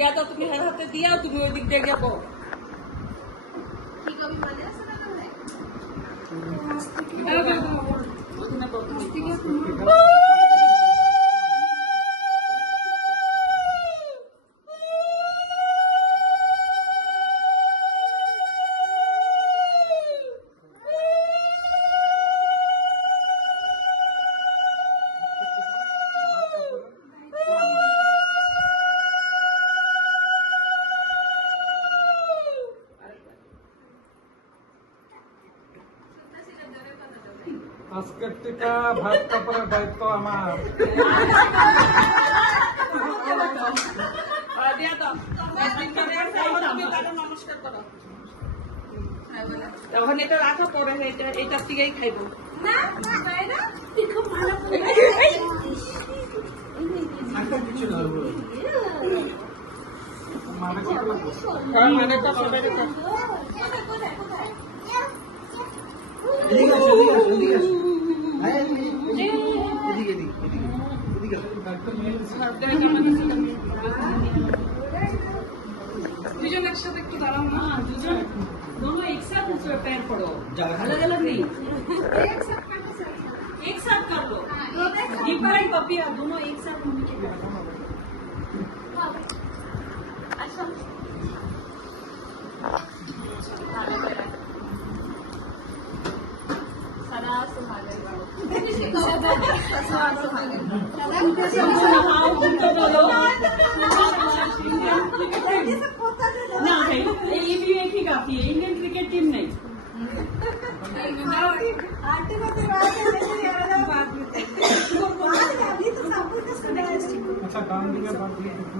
দিয়া তো তুমি হার হাতে দিয়াও তুমি ওই দিক দিয়ে যাবো আজকের টিকা ভাত কাপড়ের দায়িত্ব আমার। নমস্কার করো তখন এটা রাখো পরে এইটার থেকেই খাইবো দুজন একসাথে একটু দাঁড়াও না দুজন दोनों एक साथ पैर पड़ो अलग अलग नहीं एक साथ कर दो दीपर एंड पपिया दोनों एक साथ मम्मी के पैर अच्छा सदा सुहागन बोलो ना भाई ये भी एक ही काफी है इंडियन क्रिकेट टीम नहीं अच्छा काम दिया बात